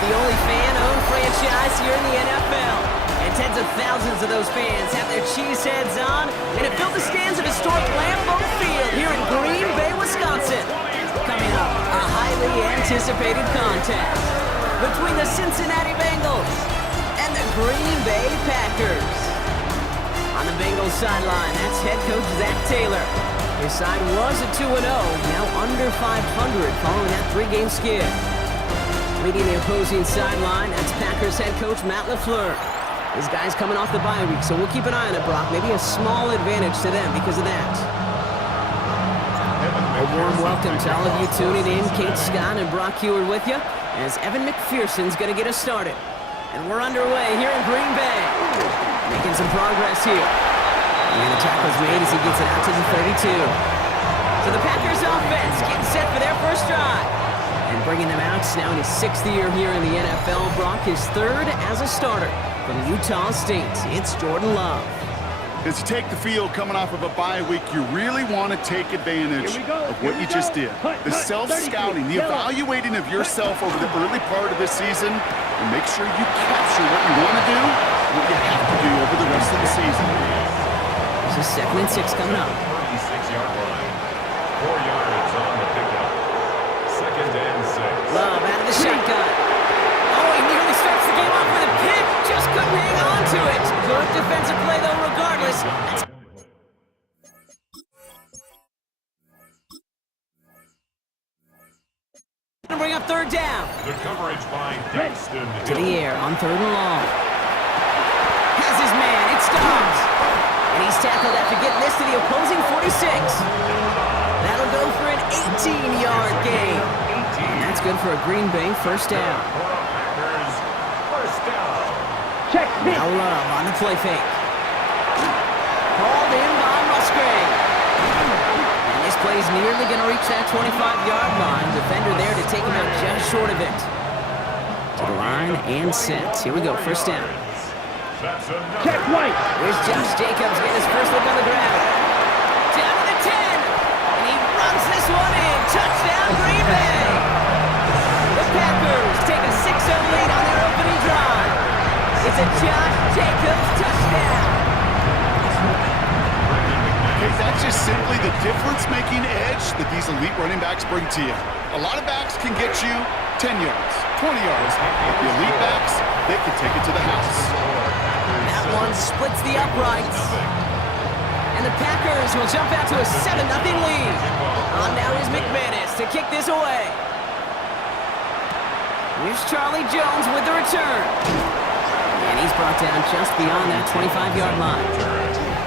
The only fan-owned franchise here in the NFL. And tens of thousands of those fans have their cheese heads on, and it filled the stands of historic Lambeau Field here in Green Bay, Wisconsin. Coming up, a highly anticipated contest between the Cincinnati Bengals and the Green Bay Packers. On the Bengals sideline, that's head coach Zach Taylor. His side was at 2-0, now under 500 following that three-game skid. Leading the opposing sideline, that's Packers head coach Matt LaFleur. His guy's coming off the bye week, so we'll keep an eye on it, Brock. Maybe a small advantage to them because of that. A warm welcome to all of you tuning in. Kate Scott and Brock Heward with you as Evan McPherson's going to get us started. And we're underway here in Green Bay. Making some progress here. And the tackle's made as he gets it out to the 32. So the Packers offense getting set for their first drive. And bringing them out, now in his 6th year here in the NFL, Brock, his 3rd as a starter from Utah State. It's Jordan Love. As you take the field coming off of a bye week, you really want to take advantage of what you just did. The self-scouting, the evaluating of yourself over the early part of the season, and make sure you capture what you want to do and what you have to do over the rest of the season. This is 2nd and 6 coming up. 36-yard line. 4 yards on the pickup. 2nd and 6. Love out of the shotgun. Oh, he nearly starts the game off with a pick. Just couldn't hang on to it. Good defensive play, though, regardless. Gonna bring up 3rd down. The coverage by Daxton. To the air on 3rd and long. Has his man. It stops. And he's tackled after getting this to the opposing 46. That'll go for an 18-yard gain. And that's good for a Green Bay first down. Packers first down. Now Love on the play fake. Called in by Musgrave. And this play play's nearly going to reach that 25-yard line. Defender there to take him out just short of it. To the line and set. Here we go, first down. Check right. Here's Josh Jacobs getting his first look on the ground. Down to the 10. And he runs this one in. Touchdown, Green Bay. The Packers take a 6-0 lead on their opening drive. It's a Josh Jacobs touchdown. Okay, that's just simply the difference-making edge that these elite running backs bring to you. A lot of backs can get you 10 yards, 20 yards. But the elite backs, they can take it to the house. That one splits the uprights. And the Packers will jump out to a 7-0 lead. On now is McManus to kick this away. Here's Charlie Jones with the return. And he's brought down just beyond that 25-yard line.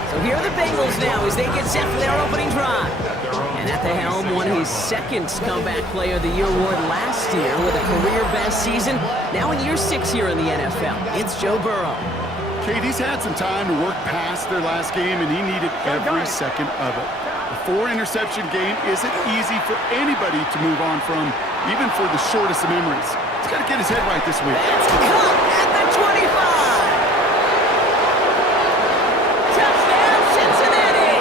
So here are the Bengals now as they get set for their opening drive. And at the helm won his second Comeback Player of the Year award last year with a career-best season. Now in year 6 here in the NFL, it's Joe Burrow. Kate, he's had some time to work past their last game, and he needed every second of it. A 4-interception game isn't easy for anybody to move on from, even for the shortest of memories. He's got to get his head right this week. It's caught at the 25. Touchdown, Cincinnati.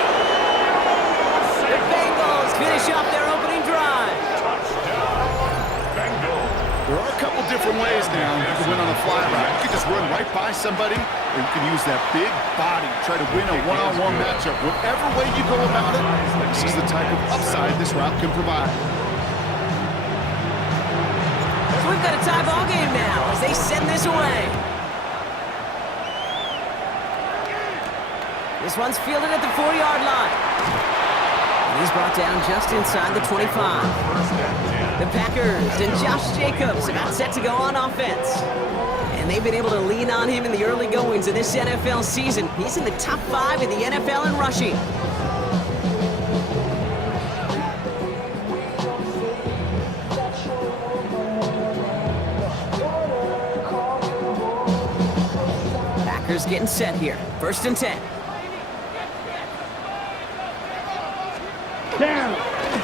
The Bengals finish off their opening drive. There are a couple different ways now to win on a fly route. You can just run right by somebody, or you can use that big body, try to win a one-on-one matchup. Whatever way you go about it, this is the type of upside this route can provide. So we've got a tie ball game now as they send this away. This one's fielded at the 4-yard line. And he's brought down just inside the 25. The Packers and Josh Jacobs about set to go on offense. And they've been able to lean on him in the early goings of this NFL season. He's in the top 5 in the NFL in rushing. Packers getting set here. First and 10. Down.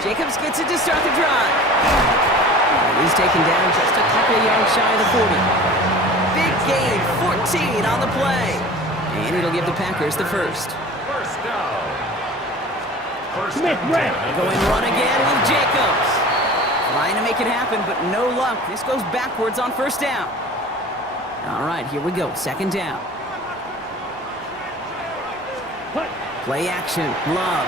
Jacobs gets it to start the drive. And he's taken down just a couple of yards shy of the 40. Big gain, 14 on the play. And it'll give the Packers the first. First down. Smith red. Going run again with Jacobs. Trying to make it happen, but no luck. This goes backwards on first down. All right, here we go. Second down. Play action. Love.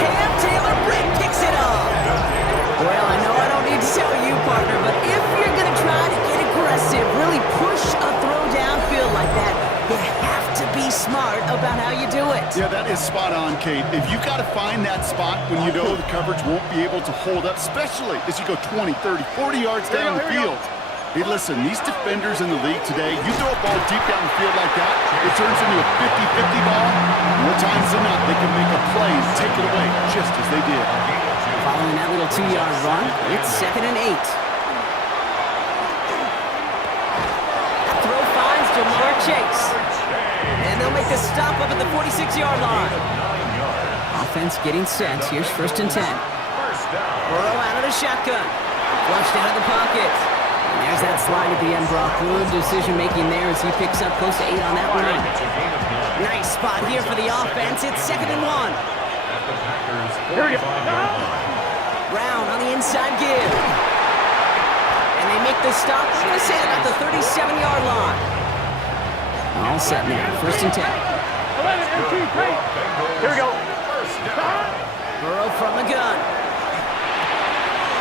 Cam Taylor-Britt kicks it off. Well, I know I don't need to tell you, partner, but if you're going to try to get aggressive, really push a throw downfield like that, you have to be smart about how you do it. Yeah, that is spot on, Kate. If you got to find that spot when you know the coverage won't be able to hold up, especially as you go 20, 30, 40 yards down the field. Hey, listen, these defenders in the league today, you throw a ball deep down the field like that, it turns into a 50-50 ball. More times than not, they can make a play and take it away, just as they did. Following that little 2-yard run, it's 2nd and 8. That throw finds Jamar Chase. And they'll make the stop up at the 46-yard line. Offense getting set. Here's 1st and 10. Burrow out of the shotgun. Flushed out of the pocket. And there's that slide at the end, Brock. Good decision-making there as he picks up close to 8 on that run. Nice spot here for the offense. It's 2nd and 1. Here we go. Brown on the inside give. And they make the stop, I'm going to say about the 37-yard line. All set now. 1st and 10. 11 and 2, great. Here we go. Burrow from the gun.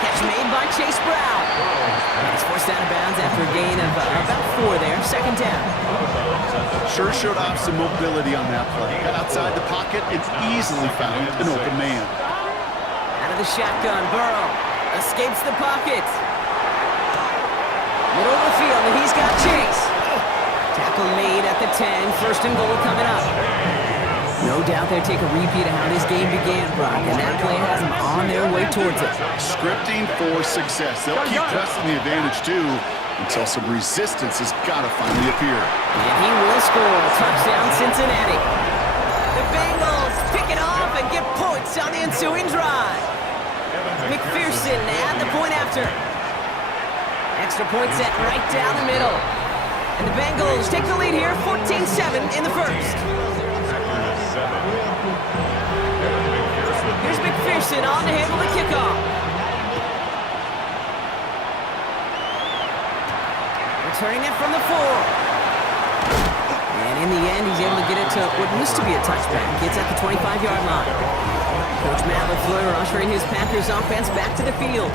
Catch made by Chase Brown. It's forced out of bounds after a gain of about 4 there. 2nd down. Sure showed off some mobility on that play. Got outside the pocket, it's easily found an open man. Out of the shotgun, Burrow escapes the pocket. Middle of the field, and he's got Chase. Tackle made at the 10. 1st and goal coming up. No doubt they'll take a repeat of how this game began, Brock, and that play has them on their way towards it. Scripting for success. They'll keep pressing the advantage, too. until some resistance has got to finally appear. And he will score. Touchdown, Cincinnati. The Bengals pick it off and get points on the ensuing drive. McPherson at the point after. Extra point set right down the middle. And the Bengals take the lead here, 14-7 in the first. Here's McPherson on to handle the kickoff. Returning it from the 4. And in the end, he's able to get it to what used to be a touchback. It's at the 25-yard line. Coach Matt LaFleur ushering his Packers offense back to the field.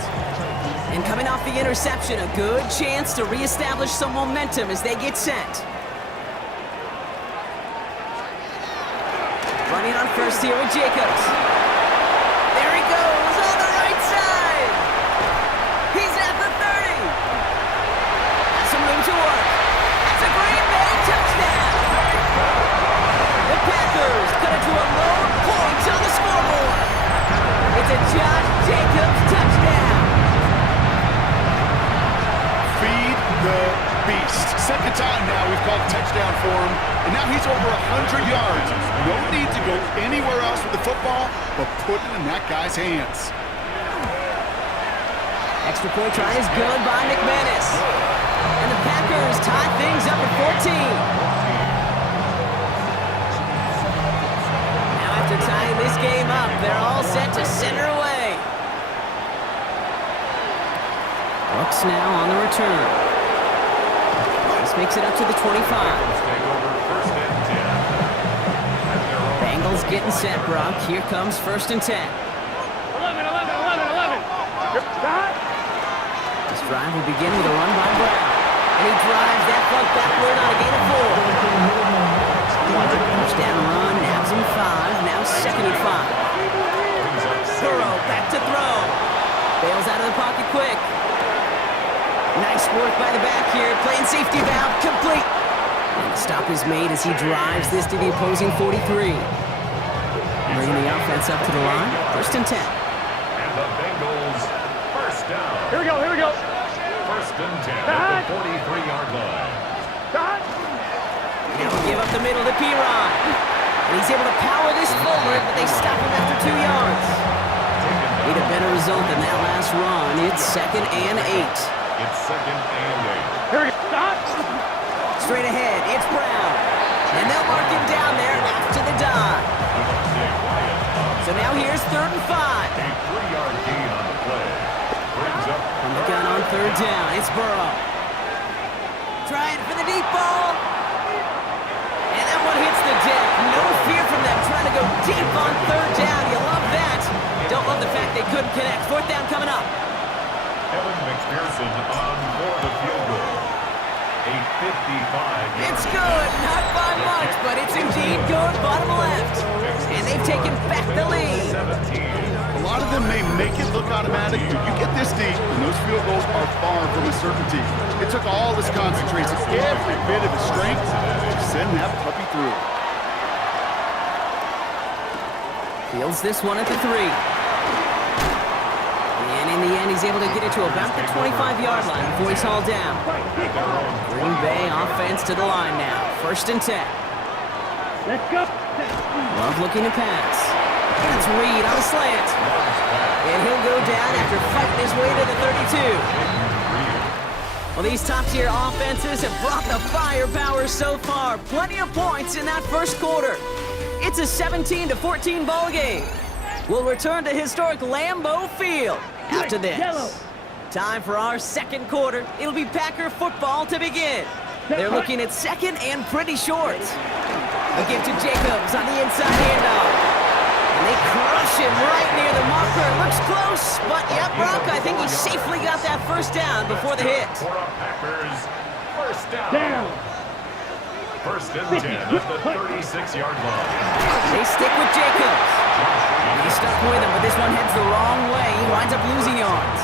And coming off the interception, a good chance to reestablish some momentum as they get set. Running on first here with Jacobs. There he goes on the right side. He's at the 30. Has some room to work. That's a Green Bay touchdown. The Packers cut it to a low point on the scoreboard. It's a Josh Jacobs touchdown. Feed the beast. Second time now we've called touchdown for him, and now he's over 100 yards. No need to go anywhere else with the football, but put it in that guy's hands. Extra point try is good by McManus. And the Packers tie things up at 14. Now after tying this game up, they're all set to center away. Brooks now on the return. This makes it up to the 25. Bengals getting set, Brock. Here comes 1st and 10. 11. This drive will begin with a run by Brown. And he drives that punt backward on a gain of 4. First down run, nabs him 5. Now 2nd and 5. Burrow back to throw. Bails out of the pocket quick. Nice work by the back here. Playing safety valve complete. And the stop is made as he drives this to the opposing 43. Bringing the offense up to the line. 1st and 10. And the Bengals first down. Here we go. 1st and 10 at the 43-yard line. Now we give up the middle to Piron. And he's able to power this forward, but they stop him after 2 yards. Need a better result than that last run. It's 2nd and 8. It's 2nd and 8. Here we go. Stop. Straight ahead, it's Brown. And they'll mark him down there after the dive. So now here's 3rd and 5. A 3-yard gain on the play. Brings up From the gun on 3rd down, it's Burrow. Trying for the deep ball. And that one hits the deck. No fear from them trying to go deep on 3rd down. You love that. Don't love the fact they couldn't connect. 4th down coming up. Evan McPherson on for the field goal. A 55-yard. It's good, not by much, but it's indeed good bottom left. And they've taken back the lead. 17. A lot of them may make it look automatic, but you get this deep, and those field goals are far from a certainty. It took all his concentration, every bit of his strength, to send that puppy through. Fields this one at the 3. And in the end, he's able to get it to about the 25-yard line before he's hauled down. Green Bay offense to the line now. 1st and 10. Let's go. Love looking to pass. That's Reed on a slant. And he'll go down after fighting his way to the 32. Well, these top-tier offenses have brought the firepower so far. Plenty of points in that first quarter. It's a 17-14 ball game. We'll return to historic Lambeau Field after this. Time for our second quarter. It'll be Packer football to begin. They're looking at 2nd and pretty short. A give to Jacobs on the inside handoff. And they crush him right near the marker. Looks close, but yep, Brock, I think he safely got that 1st down before the hit. For a Packers first down. 1st and 10 at the 36-yard line. They stick with Jacobs. He's stuck with him, but this one heads the wrong way. He winds up losing yards.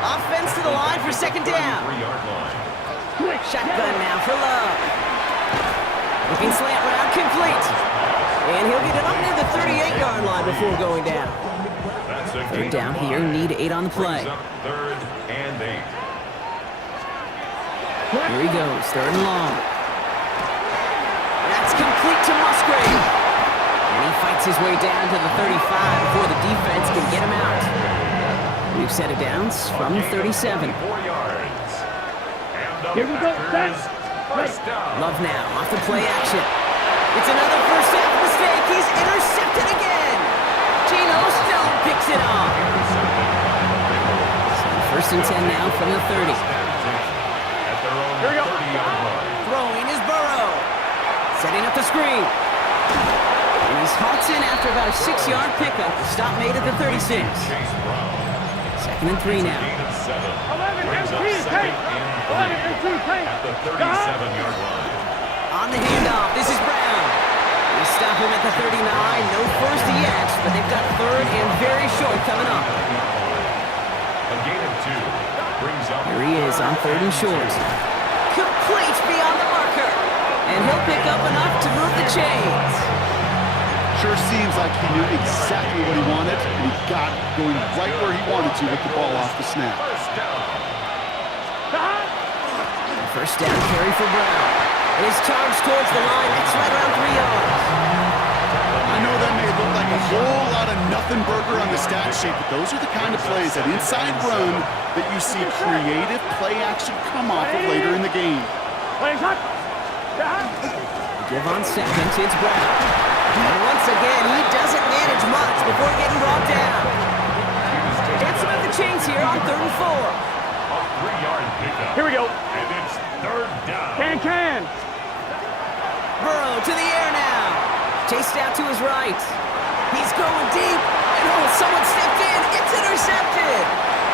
Offense to the line for 2nd down. 3-yard line. Shotgun now for Love. Looking slant route complete. And he'll get it up near the 38-yard line before going down. That's a 3rd down here, need 8 on the play. Brings up 3rd and 8. Here he goes, third and long. That's complete to Musgrave. And he fights his way down to the 35 before the defense can get him out. We've set it downs from 37. 4 yards. And Here we go, Packers, first down. Love now, off the play action. It's another first half mistake. He's intercepted again. Geno Stone picks it off. So first and 10 now from the 30. At their own Here we go. 30-yard line. Throwing is Burrow. Setting up the screen. And he's halts in after about a 6-yard pickup. The stop made at the 36. Chase Brown. Second and 3 now. Gain of 7. 11 Brings up MC second tank. and 11 MC 3 tank. at the 37-yard line. On the handoff, this is Brown. They stop him at the 39. No first yet, but they've got third and very short coming up. A gain of 2. Brings up Here he is on third and short. Complete beyond the marker. And he'll pick up enough to move the chains. Sure seems like he knew exactly what he wanted, and he got it, going right where he wanted to with the ball off the snap. first down. First down carry for Brown. And his charge towards the line. That's right around 3 yards. I know that may look like a whole lot of nothing burger on the stat sheet, but those are the kind of plays, that inside run, that you see creative play action come off of later in the game. Give on second, it's Brown. And once again, he doesn't manage much before getting brought down. Gets him at the chains here on third and 4. A 3-yard pickup. Here we go. And it's third down. Can. Burrow to the air now. Chased out to his right. He's going deep. And oh, someone stepped in. It's intercepted.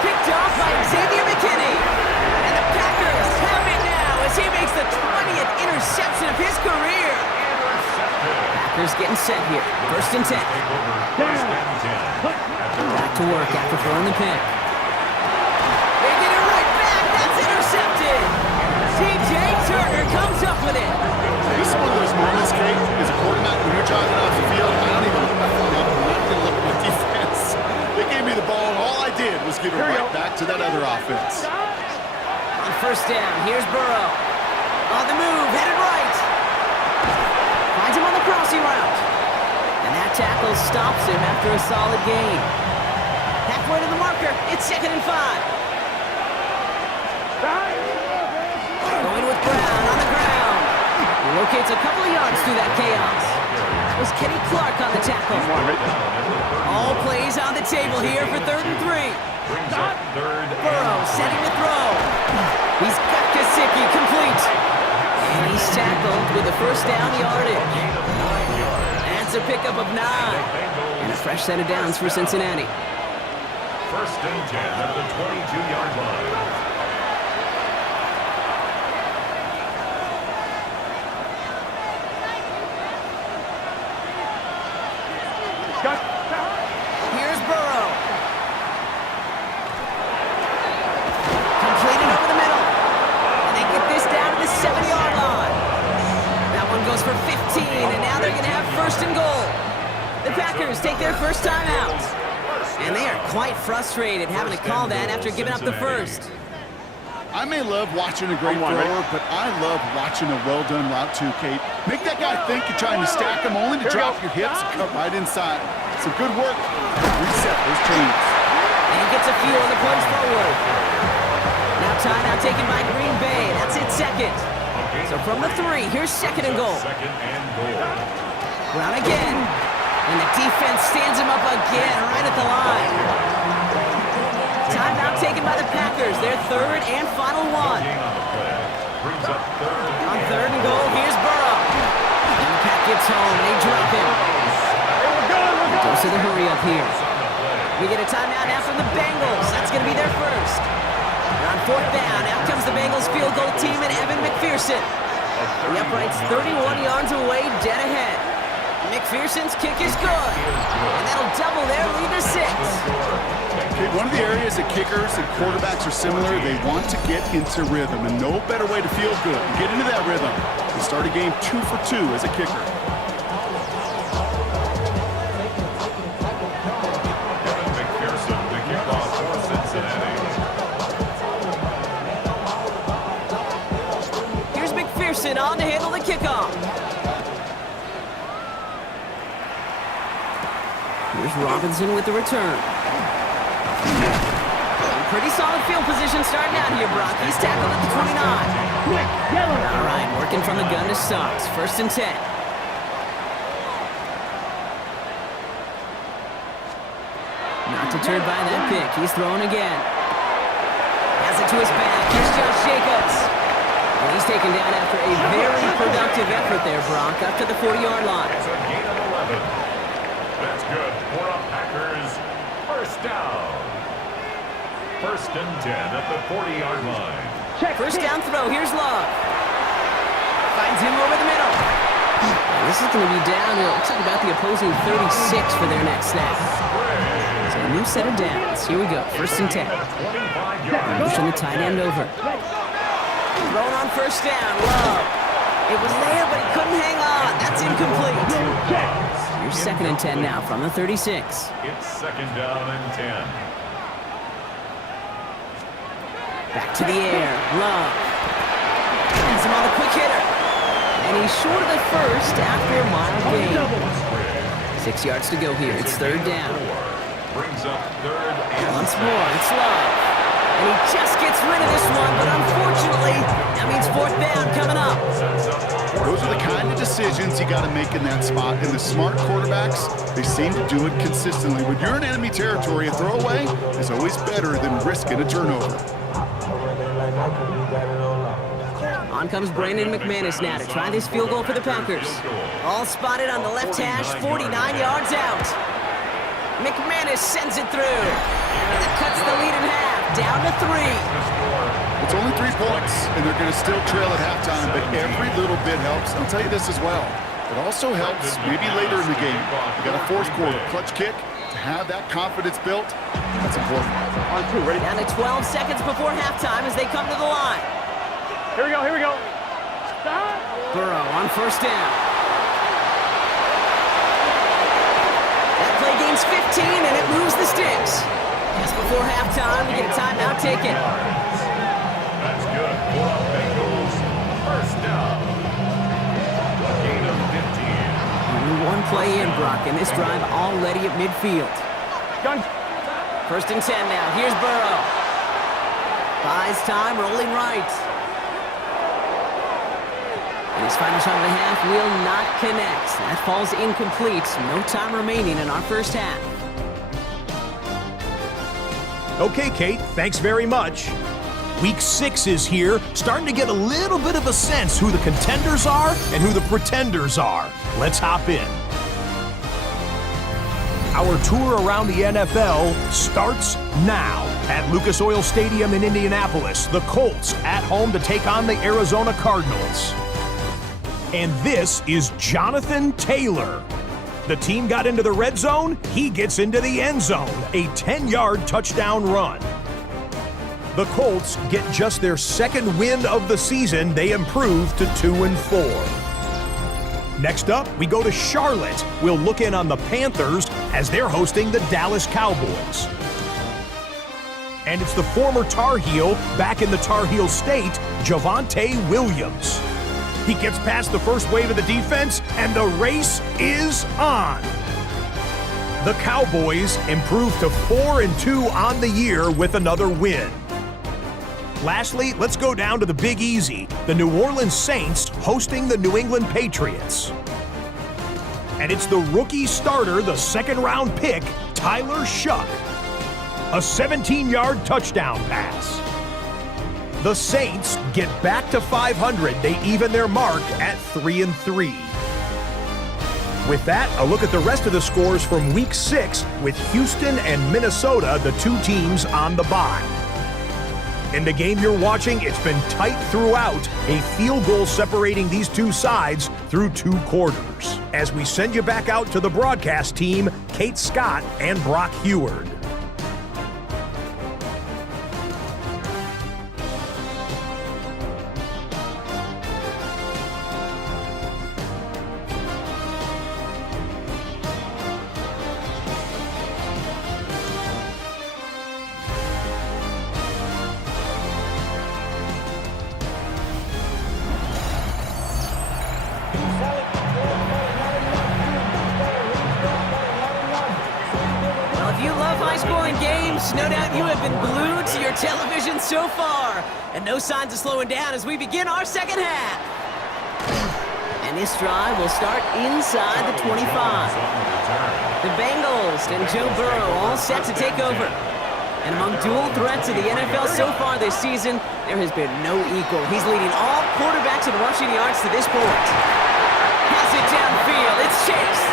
Picked off by Xavier McKinney. And the Packers have it now as he makes the 20th interception of his career. Packers getting set here. First and 10. Take over first and 10. Back to work after throwing the pick. They get it right back. That's intercepted. T.J. Turner comes up with it. This is one of those moments, Kate, as a quarterback, when you're jogging off the field, I'm not even look at my defense. They gave me the ball, and all I did was give it right back to that other offense. On first down, here's Burrow. On the move, headed right. Finds him on the crossing route. And that tackle stops him after a solid gain. Halfway to the marker, it's second and 5. Going with Brown on the ground. He locates a couple of yards through that chaos. That was Kenny Clark on the tackle. All plays on the table here for third and 3. Brings up third Burrow setting the throw. He's got Gesicki complete. And he's tackled with a first down yardage. That's a pickup of 9. And a fresh set of downs for Cincinnati. First and 10 at the 22-yard line. Here's Burrow. Completed over the middle. And they get this down to the 7-yard line. That one goes for 15, and now they're going to have first and goal. The Packers take their first time out. And they are quite frustrated having to call that after giving up the first. I may love watching a great thrower, but I love watching a well-done route too, Kate. Make that guy think you're trying to stack him, only to drop your hips and cut right inside. Some good work. Reset those chains. And he gets a few on the plunge forward. Now timeout taken by Green Bay. That's it, second. So from the 3, here's second and goal. Second and goal. Brown again. And the defense stands him up again right at the line. Timeout taken by the Packers. Their third and final one. Gain on the play. Brings up third On third and goal, here's Burrow. And the Pack gets home. They drop him. He goes to the hurry up here. We get a timeout now from the Bengals. That's going to be their first. They're on fourth down. Out comes the Bengals field goal team and Evan McPherson. The upright's 31 yards away, dead ahead. McPherson's kick is good. And that'll double their lead to 6. Okay, one of the areas that kickers and quarterbacks are similar, they want to get into rhythm, and no better way to feel good and get into that rhythm than start a game 2 for 2 as a kicker. Evan McPherson, the kickoff for Cincinnati. Anderson on to handle the kickoff. Here's Robinson with the return. Pretty solid field position starting out here, Brock. He's tackled at the 29. All right, working from the gun to start. 1st and 10. Not deterred by that pick. He's throwing again. Has it to his back. Here's Josh Jacobs. And he's taken down after a very productive effort there, Brock, up to the 40-yard line. It's a gain of 11. That's good for a Packers 1st down. 1st and 10 at the 40-yard line. First down throw. Here's Love. Finds him over the middle. And this is going to be down to, it looks like about the opposing 36 for their next snap. So a new set of downs. Here we go. 1st and 10. Pushing the tight end over. Throwing on 1st down. Love. It was there, but he couldn't hang on. That's incomplete. Here's 2nd and 10 now from the 36. It's 2nd down and 10. Back to the air. Love. Has him on the quick hitter. And he's short of the first after a mile gain. 6 yards to go here. It's 3rd down. Brings up 3rd and Once more, it's Love. And he just gets rid of this one, but unfortunately, that means 4th down coming up. Those are the kind of decisions you got to make in that spot. And the smart quarterbacks, they seem to do it consistently. When you're in enemy territory, a throwaway is always better than risking a turnover. On comes Brandon McManus now to try this field goal for the Packers. All spotted on the left hash, 49 yards out. McManus sends it through. And that cuts the lead in half, down to 3. It's only 3 points, and they're going to still trail at halftime, but every little bit helps. I'll tell you this as well. It also helps maybe later in the game. You got a 4th quarter clutch kick. To have that confidence built, that's important. On 2, ready? Down to 12 seconds before halftime as they come to the line. Here we go, here we go. Stop. Burrow on 1st down. That play gains 15, and it moves the sticks. Just before halftime, we get a timeout taken. That's good for the Bengals 1st down. A gain of 15. Only one play in, Brock, and this drive already at midfield. Gun. 1st and 10 now. Here's Burrow. Buys time, rolling right. And his final shot of the half will not connect. That falls incomplete. No time remaining in our 1st half. Okay, Kate, thanks very much. Week 6 is here, starting to get a little bit of a sense who the contenders are and who the pretenders are. Let's hop in. Our tour around the NFL starts now. At Lucas Oil Stadium in Indianapolis, the Colts at home to take on the Arizona Cardinals. And this is Jonathan Taylor. The team got into the red zone, he gets into the end zone. A 10-yard touchdown run. The Colts get just their 2nd win of the season. They improve to 2-4. Next up, we go to Charlotte. We'll look in on the Panthers as they're hosting the Dallas Cowboys. And it's the former Tar Heel, back in the Tar Heel state, Javonte Williams. He gets past the first wave of the defense, and the race is on. The Cowboys improve to 4-2 on the year with another win. Lastly, let's go down to the Big Easy, the New Orleans Saints hosting the New England Patriots. And it's the rookie starter, the 2nd-round pick, Tyler Shuck. A 17-yard touchdown pass. The Saints get back to 500. They even their mark at 3-3. With that, a look at the rest of the scores from Week 6 with Houston and Minnesota, the 2 teams on the bye. In the game you're watching, it's been tight throughout, a field goal separating these 2 sides through 2 quarters. As we send you back out to the broadcast team, Kate Scott and Brock Heward. host, no doubt you have been glued to your television so far. And no signs of slowing down as we begin our second half. And this drive will start inside the 25. The Bengals and Joe Burrow all set to take over. And among dual threats in the NFL so far this season, there has been no equal. He's leading all quarterbacks in rushing yards to this point. Pass it downfield. It's Chase.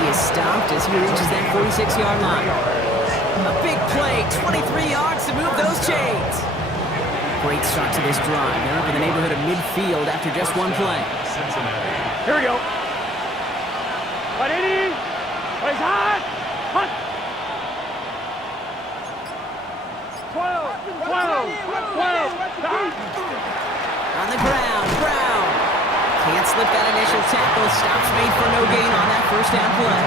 He is stopped as he reaches that 46-yard line. A big play, 23 yards to move those chains. Great start to this drive. They're up in the neighborhood of midfield after just one play. Cincinnati. Here we go. 180. Place hot. Hot. 12. 12. On the ground, Brown. Can't slip that initial tackle. Stops made for no gain on that first down play.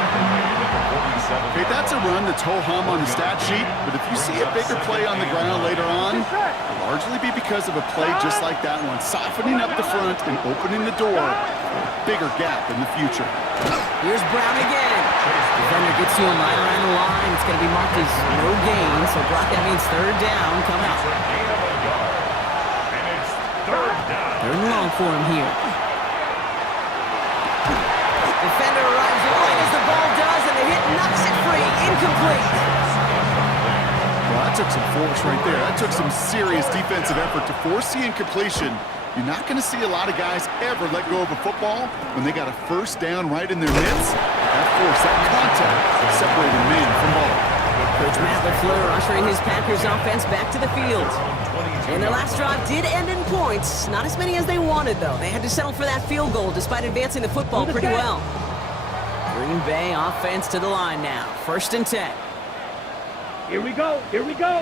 Okay, that's a run that's ho-hum on the stat sheet, but if you see a bigger play on the ground later on, it'll largely be because of a play just like that one, softening up the front and opening the door for a bigger gap in the future. Here's Brown again. Defender gets to him right around the line. It's going to be marked as no gain, so Brock, that means third down coming up. And it's third down. Third and long for him here. Defender arrives right as the ball does, and the hit knocks it free. Incomplete. Well, that took some force right there. That took some serious defensive effort to force the incompletion. You're not going to see a lot of guys ever let go of a football when they got a first down right in their midst. That force, that contact, separating man from ball. Coach Matt LaFleur ushering his Packers offense back to the field. And their last drive did end in points. Not as many as they wanted, though. They had to settle for that field goal despite advancing the football pretty well. Green Bay offense to the line now. 1st and 10. Here we go. Here we go.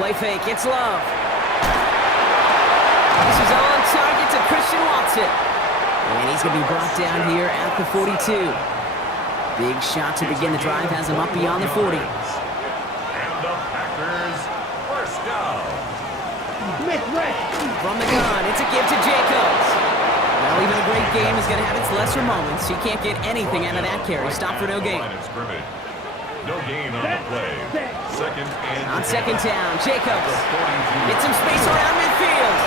Play fake. It's Love. This is on target to Christian Watson. And he's going to be brought down here at the 42. Big shot to begin the drive has him up beyond the 40. And the Packers first down. From the gun, it's a give to Jacobs. Well, even a great game is going to have its lesser moments. He can't get anything out of that carry. Stop for no gain. Line of scrimmage. No gain on the play. Second and On second down, Jacobs gets some space around midfield.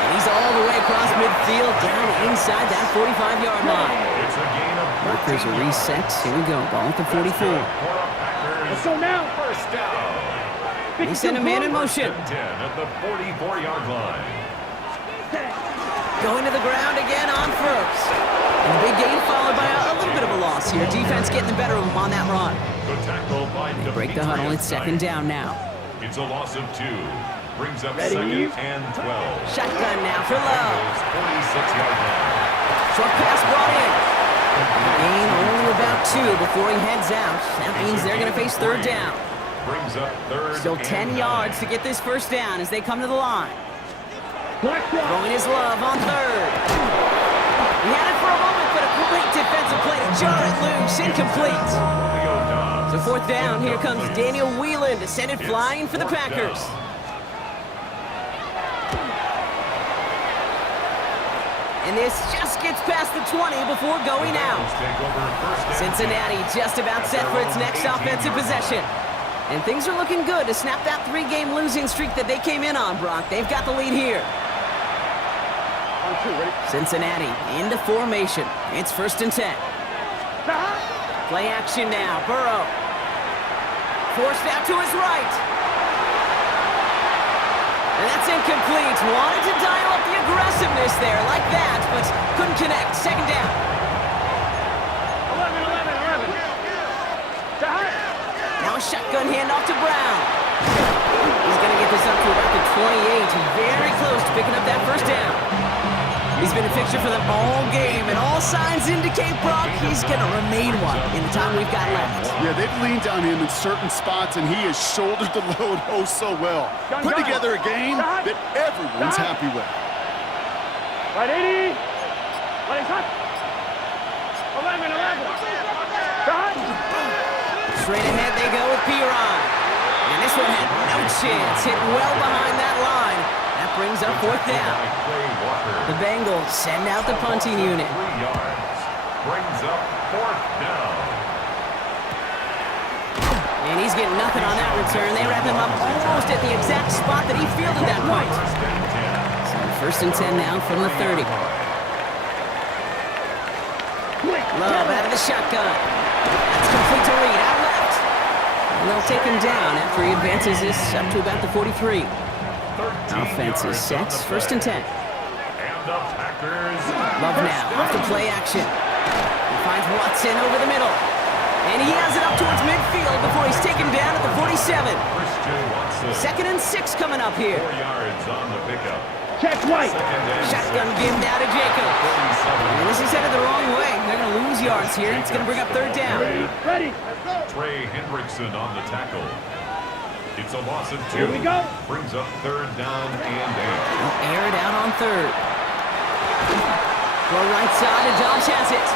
And he's all the way across midfield, down inside that 45-yard line. It's a gain of Markers are reset. Here we go. Ball at the 44. Let's go now. First down. They send a man in motion. 10 at the 44-yard line. Going to the ground again on first. And a big gain followed by a little bit of a loss here. Defense getting the better of them on that run. Good tackle by They break the huddle. It's second down now. It's a loss of 2. Brings up second and 12. Shotgun now for Love. 46-yard line. Short pass brought in. Gain only about 2 before he heads out. That means they're going to face third down. Brings up third. Still 10 yards to get this first down as they come to the line. Throwing his Love on third. He had it for a moment, but a great defensive play to jar it loose. Incomplete. So fourth down, here comes Daniel Whelan to send it flying for the Packers. And this just gets past the 20 before going out. Cincinnati just about set for its next offensive possession. And things are looking good to snap that 3-game losing streak that they came in on, Brock. They've got the lead here. Cincinnati into formation. It's 1st and 10. Play action now. Burrow. Forced out to his right. And that's incomplete. Wanted to dial up the aggressiveness there like that, but couldn't connect. Second down. 11. Now a shotgun handoff to Brown. He's going to get this up to about the 28. Very close to picking up that first down. He's been a fixture for them all game, and all signs indicate, Brock, he's going to remain one in the time we've got left. Yeah, they've leaned on him in certain spots, and he has shouldered the load oh so well. Put together a game that everyone's happy with. 180. What is that? 11. Straight ahead they go with Piron. And this one had no chance. Hit well behind that line. That brings up fourth down. The Bengals send out the punting unit. 3 yards. Brings up fourth down. And he's getting nothing on that return. They wrap him up almost at the exact spot that he fielded that punt. So first and 10 now from the 30. Love out of the shotgun. That's complete to Reed, out left. And they'll take him down after he advances this up to about the 43. Offense is set, first and 10. Love now, off the play action. He finds Watson over the middle. And he has it up towards midfield before he's taken down at the 47. Second and 6 coming up here. 4 yards on the pickup. Check right. Shotgun game down to Jacob. And this is headed the wrong way. They're going to lose yards here. It's going to bring up third down. Ready. Trey Hendrickson on the tackle. It's a loss of 2. Here we go. Brings up third down and 8. They'll air it out on third. Go right side, and Dobbs has it.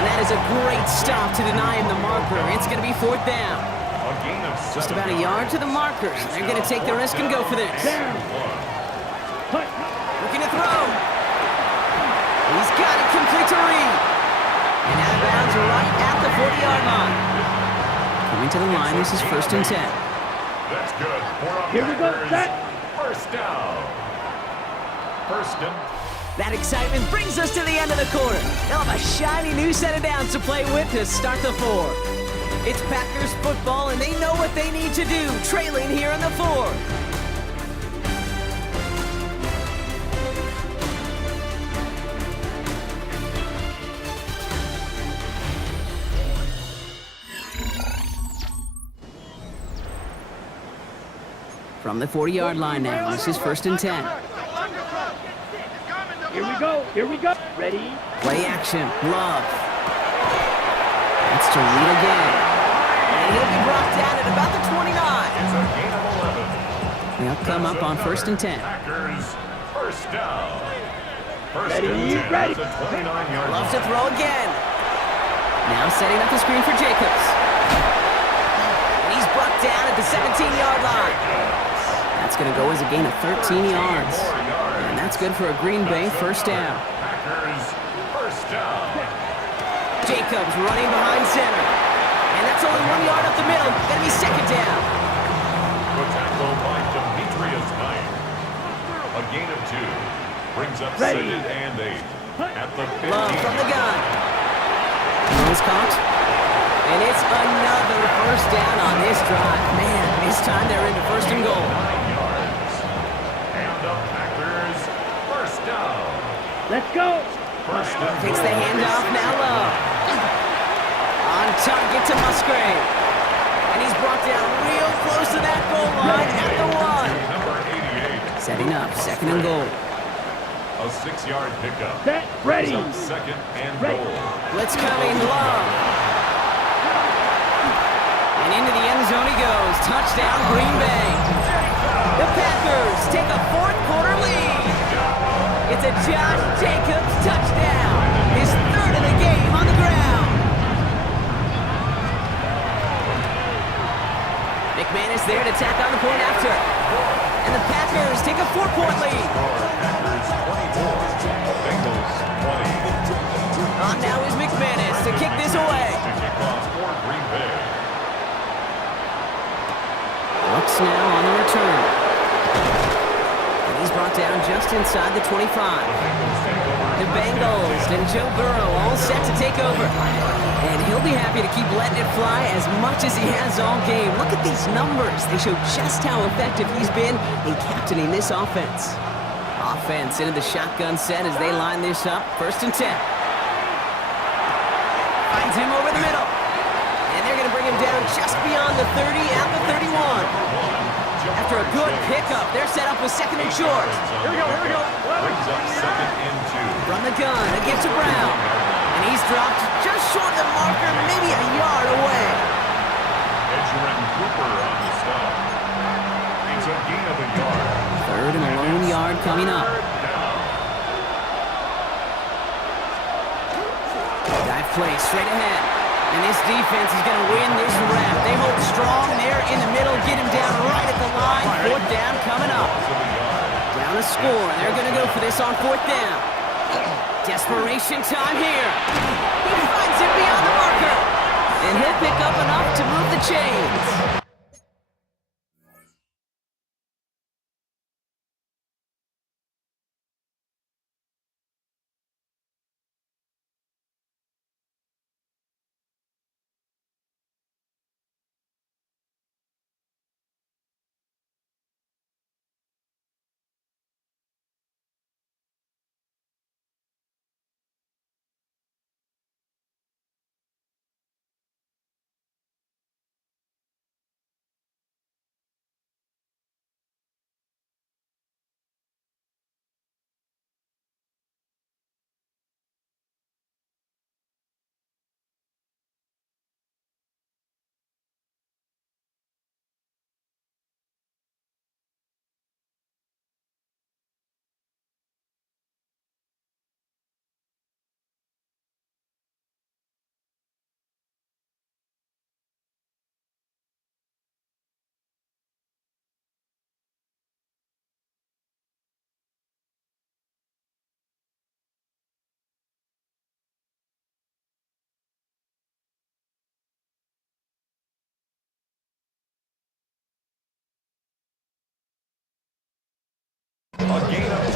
And that is a great stop to deny him the marker. It's going to be fourth down. A gain of 7 Just about a yard to the markers. They're going to take the risk and go for this. Looking to throw. He's got it complete to Reed. And out of bounds right at the 40-yard line. Coming to the line, this is first and 10. That's good. Here we go. Set. First down. First and That excitement brings us to the end of the quarter. They'll have a shiny new set of downs to play with to start the 4. It's Packers football, and they know what they need to do, trailing here in the 4. From the 40-yard line now, this is first and 10. Here we go. Here we go. Ready. Play action. Love. That's to Reed again. And he'll be brought down at about the 29. it's a gain of 11. They'll come up on first and 10. Packers first down. First Ready, and 10. ready. That's a 29-yard Loves to throw again. Now setting up the screen for Jacobs. And he's brought down at the 17-yard line. That's going to go as a gain of 13 yards. And that's good for a Green Bay first down. Packers first down. Jacobs running behind center. And that's only 1 yard up the middle. Going to be second down. The tackle by Demetrius Knight. A gain of 2. Brings up Ready. second and 8. At the 15. Love from the gun. Nose caught. And it's another first down on this drive. Man, this time they're into first and goal. 9 yards. And the Packers first down. Let's go. First and Takes the handoff, now Love. On target to Musgrave. And he's brought down real close to that goal line at the 1. number 88. Setting up, second and goal. A 6-yard pickup. Set. Ready. Brings up second and Ready. goal. Blitz coming, Love. And into the end zone he goes. Touchdown, Green Bay. The Packers take a fourth-quarter lead. It's a Josh Jacobs touchdown. His third of the game on the ground. McManus there to tack on the point after. And the Packers take a 4-point lead. Packers 24. Bengals 20. On now is McManus to kick this away. To kick off for Green Bay. Looks now on the return. And he's brought down just inside the 25. The Bengals and Joe Burrow all set to take over. And he'll be happy to keep letting it fly as much as he has all game. Look at these numbers. They show just how effective he's been in captaining this offense. Offense into the shotgun set as they line this up. First and 10. Finds him over the middle. And they're going to bring him down just beyond the 30 at the 31. After a good pickup, they're set up with second and short. Here we go. Brings up second and 2. From the gun, it gets to Brown. And he's dropped just short of the marker, maybe a yard away. Edgerrin Cooper on the stop. It's a gain of a yard. Third and a lone yard coming up. Dive play straight ahead. And this defense is going to win this rep. They hold strong there in the middle, get him down right at the line. Fourth down coming up. Down a score, and they're going to go for this on fourth down. Desperation time here. He finds it beyond the marker. And he'll pick up enough to move the chains.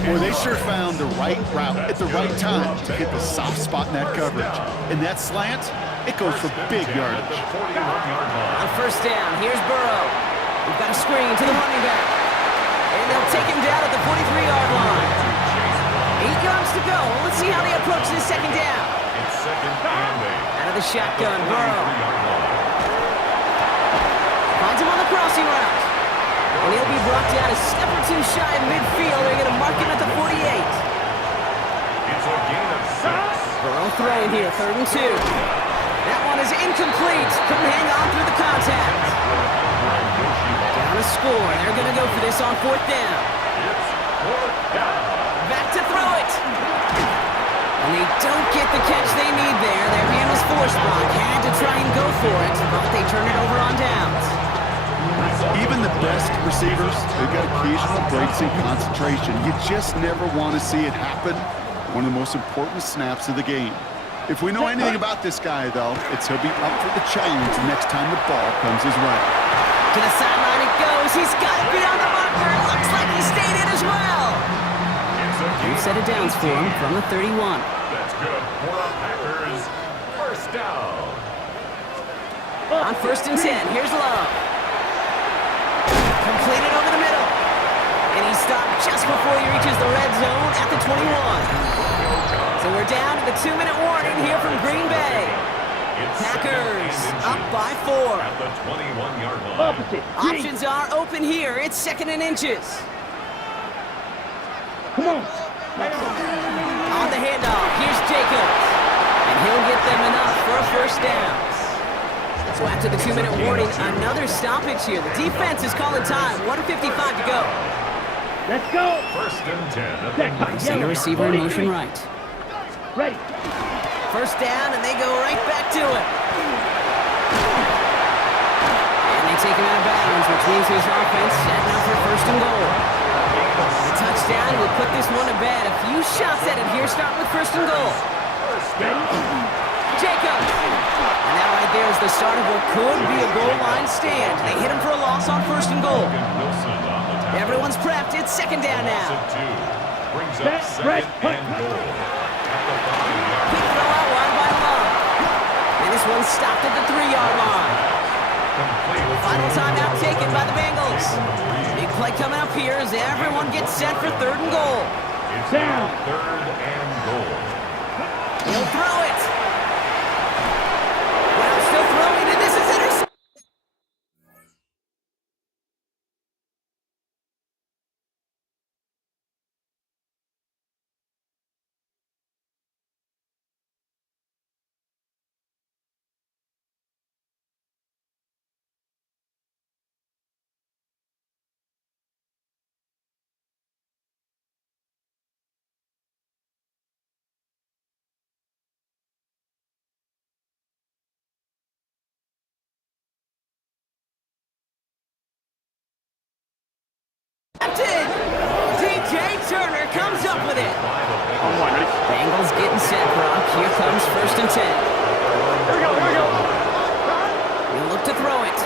Boy, they sure found the right route at the right time to hit the soft spot in that coverage. And that slant, it goes for big yardage. On first down, here's Burrow. We've got a screen to the running back. And they'll take him down at the 43-yard line. 8 yards to go. Let's see how they approach this second down. It's second and 8. Out of the shotgun, Burrow. Finds him on the crossing route. And he'll be brought down a step or two shy of midfield. They're going to mark him at the 48. It's a gain of 6. Burrow throwing here, 3rd and 2. That one is incomplete. Couldn't hang on through the contact. Down a score. They're going to go for this on 4th down. It's 4th down. Back to throw it. And they don't get the catch they need there. Their man was forced block. Had to try and go for it, but they turn it over on downs. Even the best receivers, they've got occasional breaks in concentration. You just never want to see it happen. One of the most important snaps of the game. If we know anything about this guy, though, it's he'll be up for the challenge next time the ball comes his way. To the sideline it goes. He's got it beyond the marker. It looks like he stayed in as well. New set of downs for him from the 31. That's good for the Packers. First down. On 1st and 10, here's Love. Completed over the middle. And he stopped just before he reaches the red zone at the 21. So we're down to the 2-minute warning here from Green Bay. Packers up by 4. At the 21-yard line. Opposite. Options are open here. It's 2nd and inches. Come on. On the handoff, here's Jacobs. And he'll get them enough for a first down. So after the 2-minute warning, another stoppage here. The defense is calling time. 1:55 to go. Let's go. 1st and 10. Send a receiver in motion right. Ready. First down, and they go right back to it. And they take him out of bounds, which means his offense setting up for 1st and goal. The touchdown will put this one to bed. A few shots at it here, starting with 1st and goal. Jacobs. And that right there is the start of what could be a goal line stand. They hit him for a loss on 1st and goal. Everyone's prepped. It's 2nd down now. Brings up 2nd and goal. Quick throw out wide by Love. And this one's stopped at the 3-yard line. Final timeout taken by the Bengals. Big play coming up here as everyone gets set for 3rd and goal. It's now 3rd and goal. He'll throw it. Brown still throwing, and this is intercepted. DJ Turner comes up with it. Bengals getting set, Brock. Here comes 1st and 10. Here we go. throw it.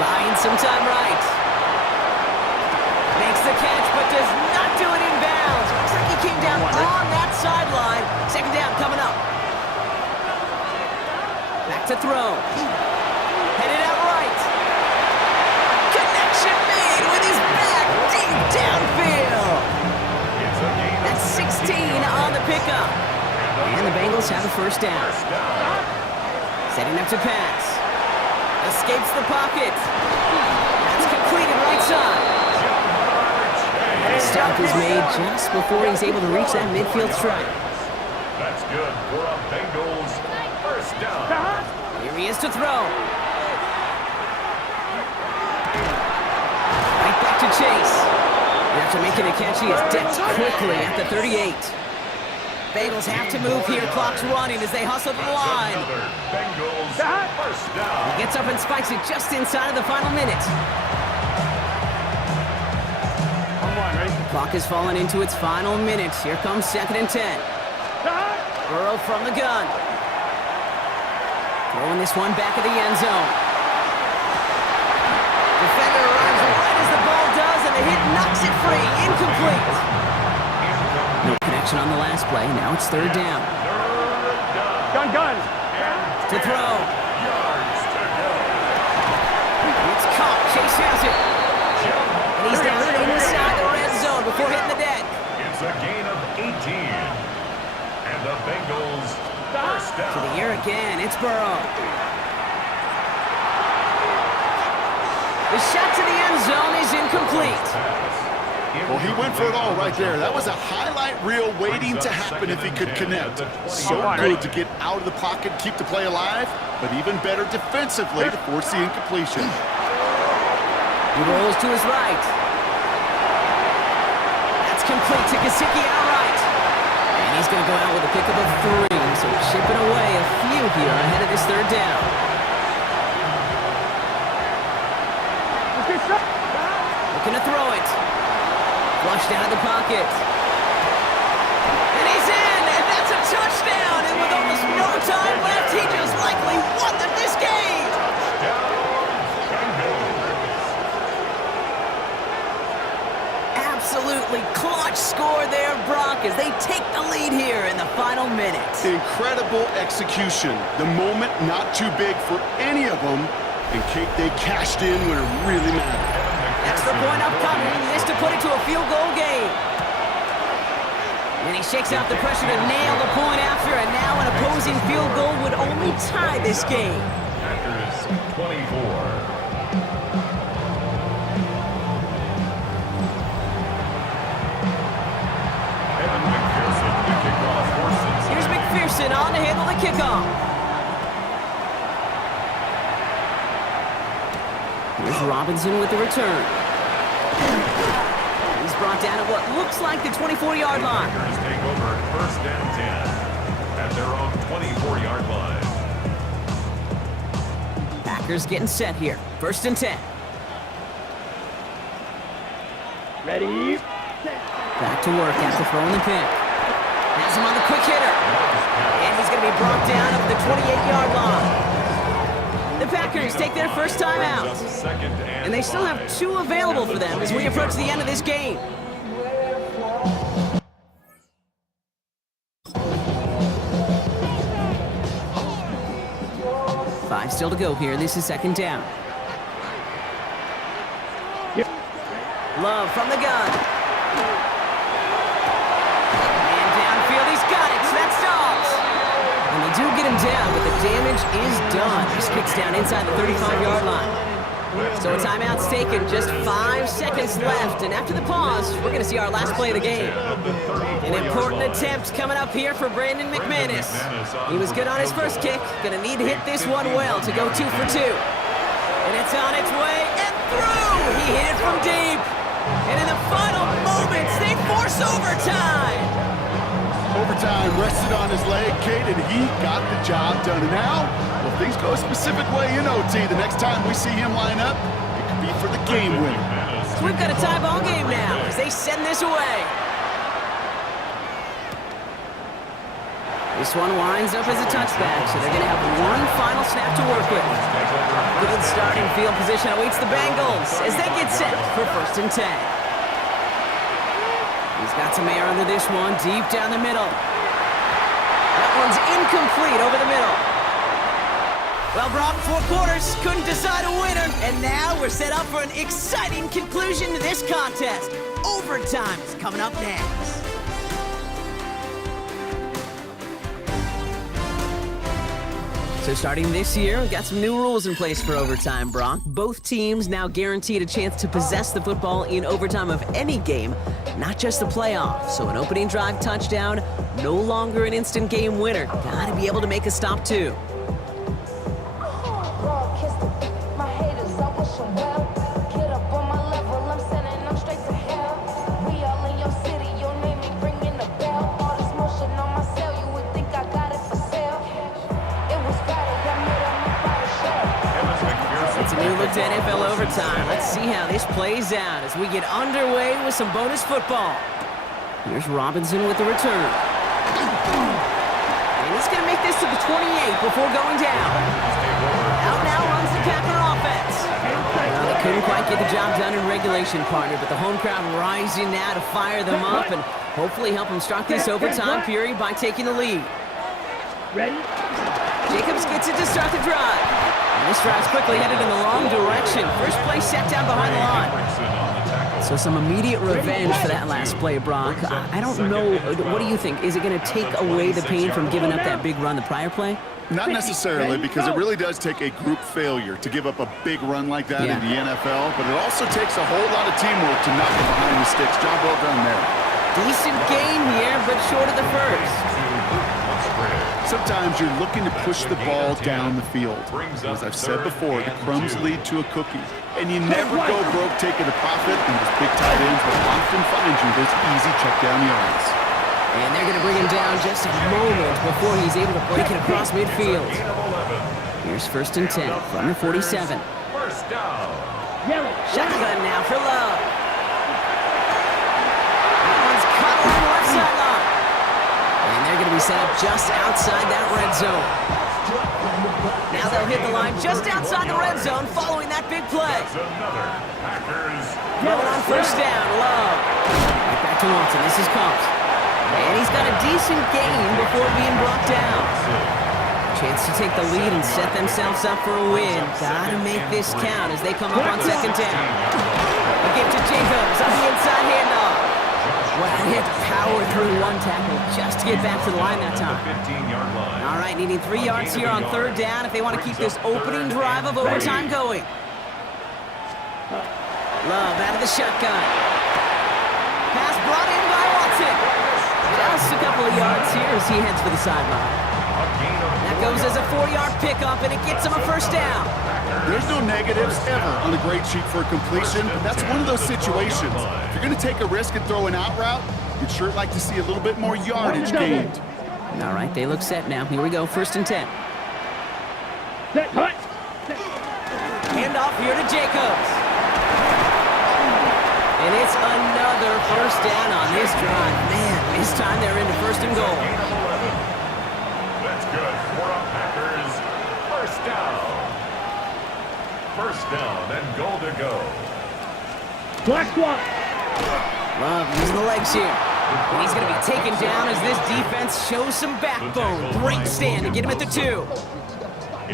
Buying some time right. Makes the catch, but does not do it in bounds. Looks like he came down on that sideline. Second down coming up. Back to throw. Headed out right. Connection made with his back deep downfield. That's 16 on the pickup. And the Bengals have a first down. Setting up to pass. Escapes the pocket. That's completed right side. The stop is made just before he's able to reach that midfield strike. That's good for a Bengals first down. Here he is to throw. Right back to Chase. And after making a catch, he is decked quickly at the 38. Bengals have to move here. Clock's running as they hustle to the line. Bengals first down. He gets up and spikes it just inside of the final minute. The clock has fallen into its final minute. Here comes 2nd and 10. Burrow from the gun. Throwing this one back of the end zone. Defender arrives right as the ball does, and the hit knocks it free. Incomplete. No connection on the last play. Now it's 3rd down. Gun. To throw. It's caught. Chase has it. And he's down inside the red zone before hitting the deck. It's a gain of 18. And the Bengals first down. To the air again. It's Burrow. The shot to the end zone is incomplete. Well, he went for it all right there. That was a highlight reel waiting to happen if he could connect. So good to get out of the pocket, keep the play alive, but even better defensively to force the incompletion. He rolls to his right. That's complete to Gesicki outright. And he's going to go out with a pickup of 3, so chipping away a few here ahead of this 3rd down. Looking to throw it. Flushed out of the pocket. And he's in, and that's a touchdown. And with almost no time left, he just likely won this game. Absolutely clutch score there, Brock, as they take the lead here in the final minute. Incredible execution. The moment not too big for any of them, and they cashed in when it really mattered. Extra point upcoming. This to put it to a field goal game. And he shakes out the pressure to nail the point after, and now an opposing field goal would only tie this game. Packers 24. Here's McPherson on to handle the kickoff. Here's Robinson with the return. He's brought down at what looks like the 24-yard line. Packers take over at 1st and 10 at their own 24-yard line. Packers getting set here. 1st and 10. Ready? Back to work after throwing the pick. Has him on the quick hitter. And he's going to be brought down at the 28-yard line. The Packers take their first time out. And they still have 2 available for them as we approach the end of this game. Five still to go here. This is 2nd down. Love from the gun. Man downfield, he's got it. So that's Dobbs. And they do get him down, but the damage is done. This kicks down inside the 35-yard line. So a timeout's taken, just 5 seconds left. And after the pause, we're going to see our last play of the game. An important attempt coming up here for Brandon McManus. He was good on his first kick. Going to need to hit this one well to go 2 for 2. And it's on its way and through. He hit it from deep. And in the final moments, they force overtime. Overtime rested on his leg, Kate, and he got the job done. And now, well, things go a specific way in OT. The next time we see him line up, it could be for the game winner. So we've got a tie ball game now as they send this away. This one winds up as a touchback, so they're going to have one final snap to work with. Good starting field position awaits the Bengals as they get set for 1st and 10. He's got some air under this one, deep down the middle. That one's incomplete over the middle. Well, Brock, 4 quarters, couldn't decide a winner, and now we're set up for an exciting conclusion to this contest. Overtime is coming up next. So starting this year, we've got some new rules in place for overtime, Brock. Both teams now guaranteed a chance to possess the football in overtime of any game, not just the playoffs. So an opening drive touchdown, no longer an instant game winner. Gotta be able to make a stop, too. New look to NFL overtime. Let's see how this plays out as we get underway with some bonus football. Here's Robinson with the return. And he's going to make this to the 28 before going down. Out now runs the Packer offense. Well, they couldn't quite get the job done in regulation, partner, but the home crowd rising now to fire them up and hopefully help them start this overtime period by taking the lead. Ready? Jacobs gets it to start the drive. This drive's quickly headed in the wrong direction. First play set down behind the line. So some immediate revenge for that last play, Brock. I don't know. What do you think? Is it going to take away the pain from giving up that big run the prior play? Not necessarily, because it really does take a group failure to give up a big run like that in the NFL, but it also takes a whole lot of teamwork to knock it behind the sticks. Job well done there. Decent gain here, but short of the first. Sometimes you're looking to push the ball down the field. As I've said before, the crumbs lead to a cookie. And you never go broke taking a profit, and those big tight ends will often find you those easy check down yards. And they're going to bring him down just a moment before he's able to break it across midfield. Here's 1st and 10 from the 47. First down. Shotgun now for Love. That one's caught on the left sideline. And they're going to be set up just outside that red zone. Now they'll hit the line just outside the red zone following that big play. Going on 1st down, Love. Right back to Watson. This is Combs. And he's got a decent gain before being brought down. Chance to take the lead and set themselves up for a win. Gotta make this count as they come up on 2nd down. A give to Jacobs on the inside handoff. Wow, he had to power through one tackle just to get back to the line that time. All right, needing 3 yards here on 3rd down if they want to keep this opening drive of overtime going. Love out of the shotgun. Pass brought in by Watson. Just a couple of yards here as he heads for the sideline. That goes as a 4-yard pickup, and it gets him a 1st down. There's no negatives ever on a great sheet for a completion, but that's one of those situations. If you're going to take a risk and throw an out route, you'd sure like to see a little bit more yardage gained. All right, they look set now. Here we go, 1st and 10. Handoff here to Jacobs. And it's another 1st down on this drive. Man, this time they're into 1st and goal. That's good for our Packers. 1st down. 1st down and goal to go. Black squad. Love using the legs here. And he's going to be taken down as this defense shows some backbone. Great stand to get him at the 2.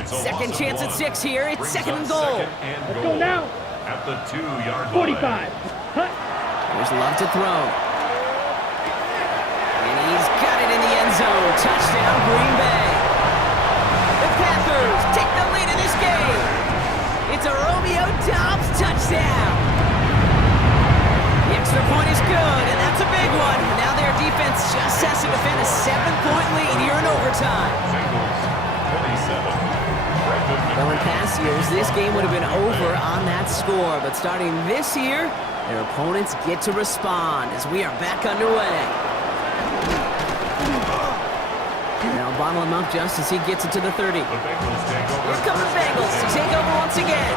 Second chance at 6 here. It's 2nd and goal. Let's go now. At the 2-yard line. 45. Hut. There's Love to throw. And he's got it in the end zone. Touchdown, Green Bay. The Packers take the lead in this game. It's a Romeo Doubs touchdown. The extra point is good, and that's a big one. Now their defense just has to defend a 7-point lead here in overtime. Well, in past years, this game would have been over on that score, but starting this year, their opponents get to respond as we are back underway. Now bottle him up just as he gets it to the 30. Here come the Bengals to take over once again.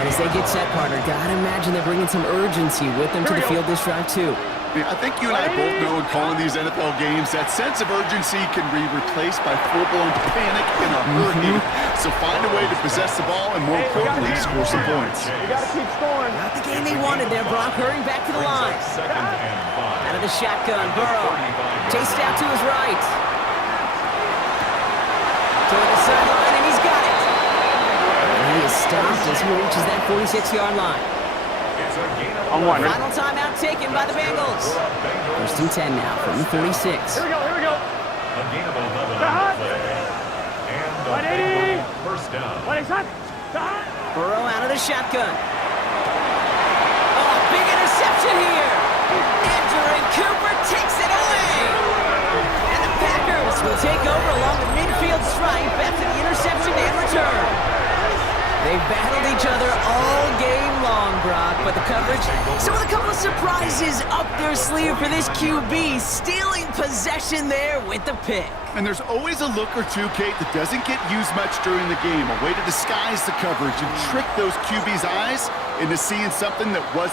And as they get set, partner, gotta imagine they're bringing some urgency with them to the field this drive, too. Yeah, I think you and I both know in calling these NFL games, that sense of urgency can be replaced by full-blown panic in a hurry. So find a way to possess the ball and, more importantly, score some points. We got to keep scoring. Not the game they wanted there, Brock. Hurrying back to the line. Out of the shotgun, Burrow. Chased out to his right. Toward the sideline, and he's got it. And he is stopped as he reaches that 46-yard line. On one. Final timeout taken by the Bengals. First and 10 now from the 36. Here we go, here we go. A gain of 11 on the play. And a 180. first down. What is that? Burrow out of the shotgun. Oh, big interception here. Andrew Cooper takes it away. And the Packers will take over along the midfield stripe after the interception and return. They've battled each other all game long, Brock, but the coverage, so with a couple of surprises up their sleeve for this QB, stealing possession there with the pick. And there's always a look or two, Kate, that doesn't get used much during the game. A way to disguise the coverage and trick those QB's eyes into seeing something that was